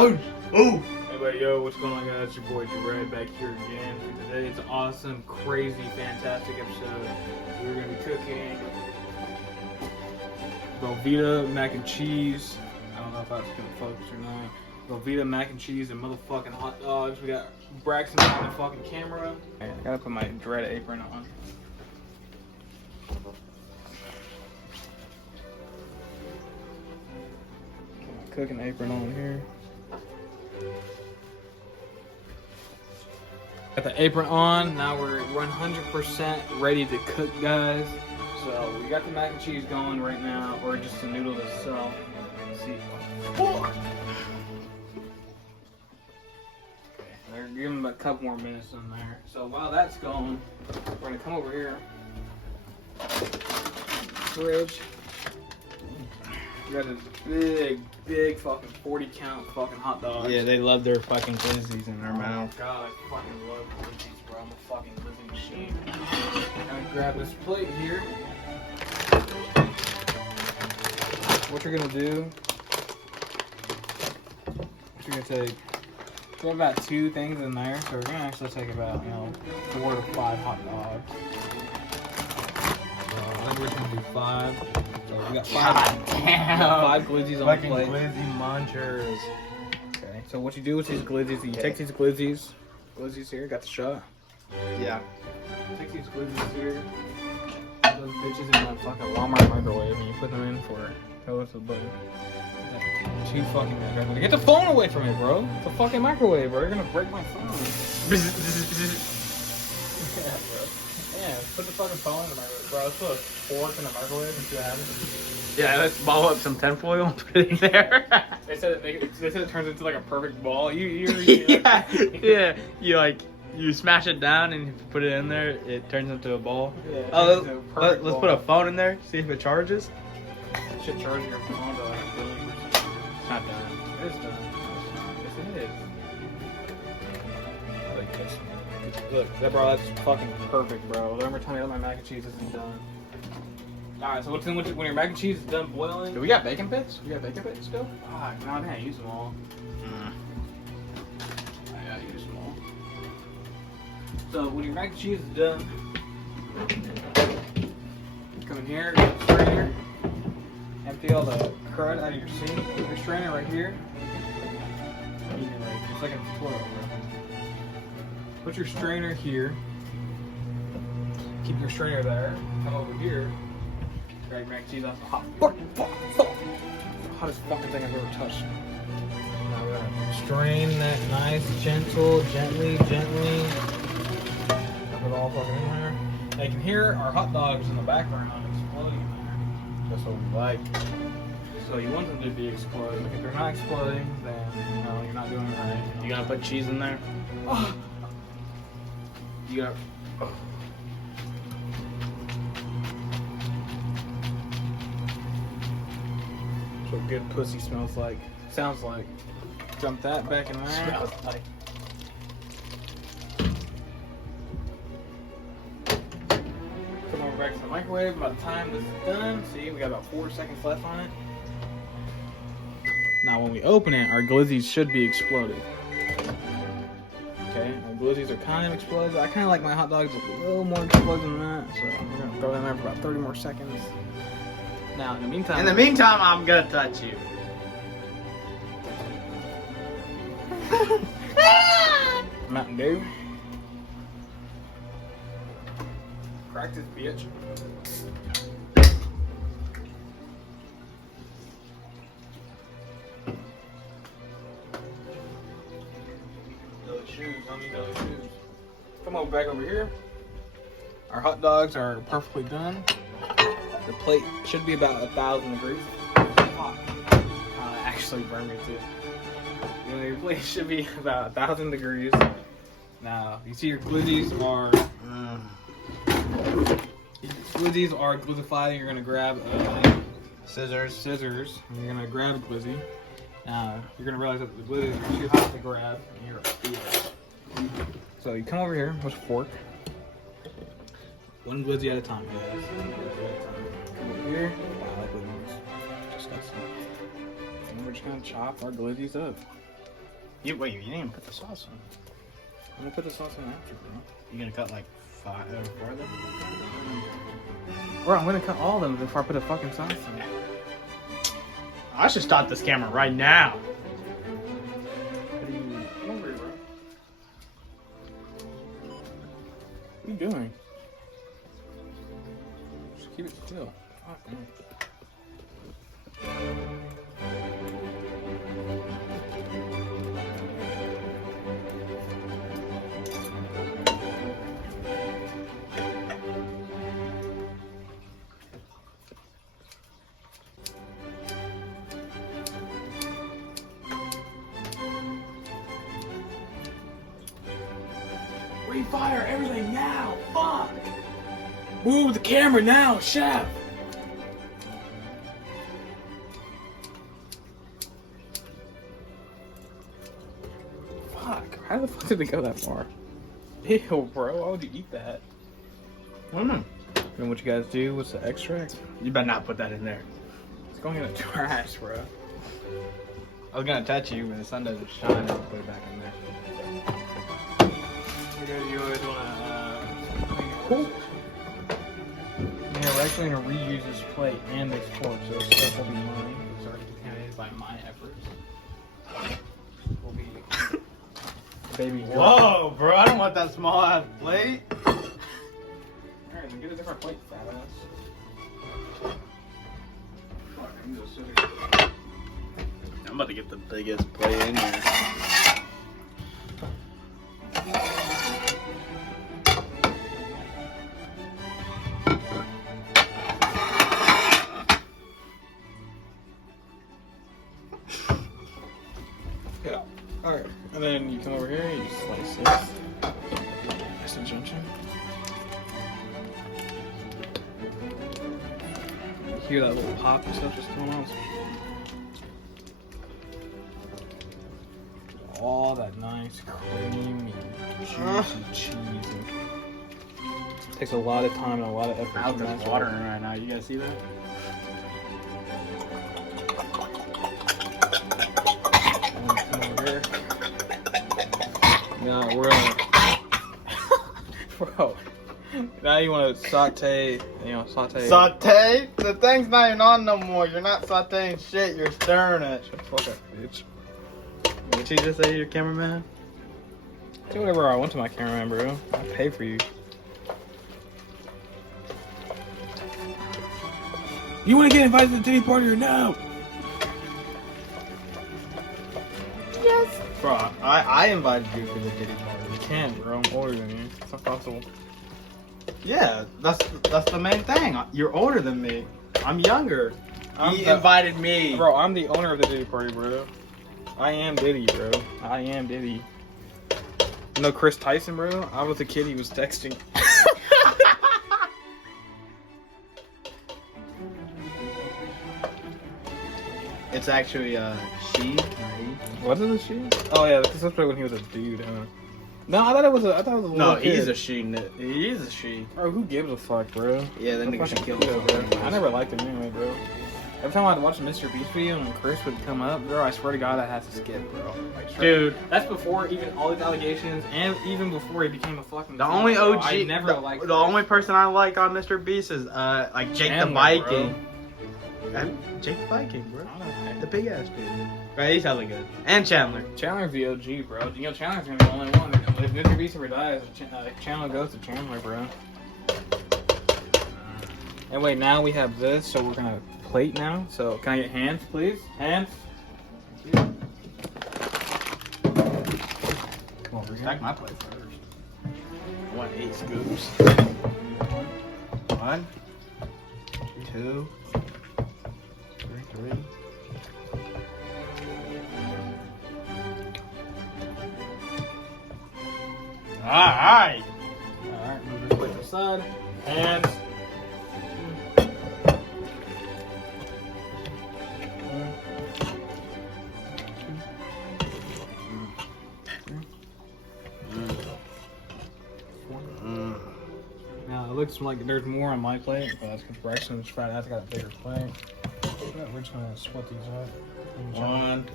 Oh! Oh! Hey, yo, what's going on, guys? It's your boy Jared back here again for today's awesome, crazy, fantastic episode. We're gonna be cooking Velveeta mac and cheese. I don't know if that's gonna focus or not. Velveeta mac and cheese and motherfucking hot dogs. We got Braxton behind the fucking camera. I gotta put my dread apron on. Put my cooking apron on here. Got the apron on. Now we're 100% ready to cook, guys. So we got the mac and cheese going right now, or just the noodles itself. Let's see. Oh. Okay, give them a couple more minutes in there. So while that's going, we're gonna come over here. Fridge. We got this big fucking 40 count fucking hot dog. Yeah, they love their fucking glizzies in their mouth. Oh god, I fucking love glizzies, bro. I'm a fucking glizzy machine. I'm gonna grab this plate here. What you're gonna do, you're gonna take, we have about 2 things in there, so we're gonna actually take about, 4 to 5 hot dogs. So I think we're gonna do 5. So we got 5. Damn. 5 glizzies on the Fucking plate. glizzy munchers. Okay, so what you do with these glizzies, you take these glizzies here, got the shot. Yeah. Take these glizzies here, put those bitches in that fucking Walmart microwave, and you put them in for, what's the button? 2 fucking minutes. Get the phone away from me, bro. It's a fucking microwave, bro. You're gonna break my phone. Yeah, bro. Yeah, put the fucking phone in the microwave, bro. Let's put a fork in the microwave and see what happens. Yeah, let's ball up some tinfoil and put it in there. They said it turns into like a perfect ball. Yeah. You smash it down and you put it in there, it turns into a ball. Yeah, Oh, let's put a phone in there, see if it charges. You should charge your phone to like 1,000,000%. It's not done. It is done. Yes, it is. I like this. Look, that, bro, that's fucking perfect, bro. Don't ever tell me that my mac and cheese isn't done. Alright, so when your mac and cheese is done boiling... Do we got bacon bits? You got bacon bits still? Fuck, no, I can't use them all. I gotta use them all. So when your mac and cheese is done, come in here, get the strainer, empty all the crud out of your sink. Put your strainer right here. It's like a toilet, bro. Put your strainer here. Keep your strainer there. Come over here. Grab your mac and cheese off the hot. Hottest fucking thing I've ever touched. Now we're gonna strain that nice, gently. Put it all fucking in there. Now you can hear our hot dogs in the background exploding in there. That's what we like. So you want them to be exploding. If they're not exploding, then you're not doing it right. You gonna put cheese in there? Oh. You got. Oh. That's what good pussy smells like. Sounds like. Dump that back in there. Smells like. Come over back to the microwave. By the time this is done, see, we got about 4 seconds left on it. Now, when we open it, our glizzies should be exploded. Okay, our glizzies are kind of exploded. I kind of like my hot dogs a little more exploded than that, so we're gonna throw it in there for about 30 more seconds. Now, in the meantime, I'm gonna touch you. Mountain Dew. Crack this bitch. Shoes. Come on back over here. Our hot dogs are perfectly done. The plate should be about 1,000 degrees. Actually burned me too. Your plate should be about 1,000 degrees. Now, you see your glizzies are glizzified. You're gonna grab scissors. And you're gonna grab a glizzy. Now, you're gonna realize that the glizzies are too hot to grab, and you're gonna feel it. So you come over here with a fork. One glizzy at a time, guys. Come over here. Wow, that glizzy just got some. And we're just gonna chop our glizzies up. Wait, you didn't even put the sauce on. I'm gonna put the sauce in after, bro. You gonna cut like 4 of them? Bro, I'm gonna cut all of them before I put the fucking sauce in. I should start this camera right now. What are you... Come over here, bro. What are you doing? Just keep it still. Fuck, man. Refire everything now! Fuck! Move the camera now, chef! Fuck, how the fuck did it go that far? Ew, bro, why would you eat that? Mm. And what you guys do? What's the extract? You better not put that in there. It's going in the trash, bro. I was gonna touch you when the sun doesn't shine and put it back in there. You always wanna, cool. Yeah, we're actually gonna reuse this plate and this fork, so this stuff will be mine. It's already contaminated by my efforts. Will be baby. Whoa, bro! I don't want that small ass plate. Alright, then get a different plate, fat ass. Fuck, I'm just sitting here. I'm about to get the biggest plate in here. Yeah. Alright. And then you come over here, you just slice this. Nice and gentle. You hear that little pop and stuff just going on? All that nice, creamy, juicy cheese. It takes a lot of time and a lot of effort. Mouth to is master watering right now. You guys see that? Come over here. Now we're gonna, bro. Now you want to saute, saute. Saute? The thing's not even on no more. You're not sauteing shit. You're stirring it. Fuck up, bitch. What you just say to your cameraman? Do whatever I want to my cameraman, bro. I pay for you. You want to get invited to the titty party or no? Yes. Bro, I invited you for the titty party. You can't, bro. I'm older than you. It's not possible. Yeah, that's the main thing. You're older than me. I'm younger. He the- invited me. Bro, I'm the owner of the titty party, bro. I am Diddy, bro. I am Diddy. You know Chris Tyson, bro? I was a kid he was texting. It's actually she. Was it a she? Oh yeah, that's probably when he was a dude, huh? No, I thought it was a No, little kid. he's a she. He is a she. Bro, who gives a fuck, bro? Yeah, that No nigga should fucking kill kiddo, himself. bro. I never liked him anyway, bro. Every time I'd watch a Mr. Beast video and Chris would come up, bro, I swear to God, I had to skip, bro. Like, Dude, that's before even all these allegations, and even before he became a fucking. the only bro. OG, I never liked. the only person I like on Mr. Beast is like Jake the Chandler, Viking. Jake the Viking, bro. I don't know. The big ass dude. Right, he's hella good. And Chandler. Chandler's the OG, bro. You know, Chandler's gonna be the only one. If Mr. Beast ever dies, Chandler goes to Chandler, bro. And wait, now we have this, so we're gonna plate now. So can I get hands, please? Hands. Come over here. Stack my plate first. I want 8 scoops. 1, 2, 3. Alright. Alright, move this plate to the side. Hands. Now it looks like there's more on my plate, but that's because Braxton's fat ass got a bigger plate. We're just gonna split these up. 1.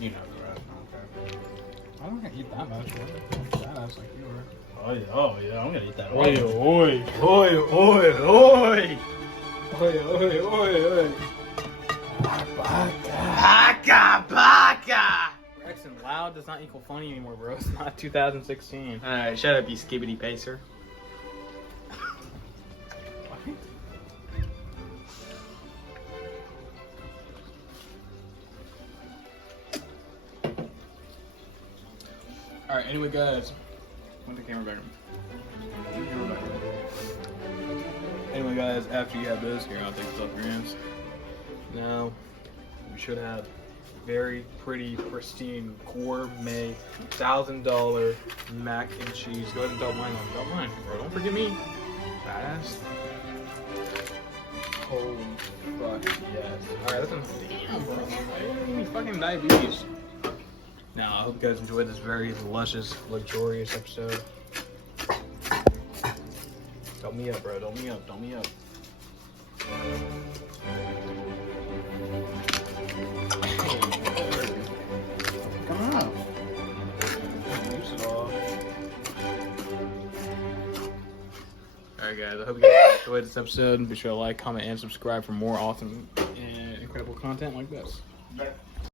You know, right? Okay. can't eat that much. Badass like you are. Oh yeah, I'm gonna eat that. Oi, oi. Oi, oi, oi. Oi, oi, oi, oi. Baka, baka. Accent loud does not equal funny anymore, bro. It's not 2016. Alright, shut up, you skibbity pacer. Alright, anyway, guys. Want the camera better. Anyway, guys, after you have this, here, I'll take this off your hands. Now, we should have very pretty, pristine, gourmet, $1,000 mac and cheese. Go ahead and dump mine on. Dump mine, bro. Don't forget me. Badass. Holy fuck, yes. Alright, that's enough. Damn, bro. I give me fucking diabetes. Now, I hope you guys enjoyed this very luscious, luxurious episode. Don't me up, bro. Don't me up. Don't me up. Come on. Use it all. Alright, guys. I hope you guys enjoyed this episode. Be sure to like, comment, and subscribe for more awesome and incredible content like this.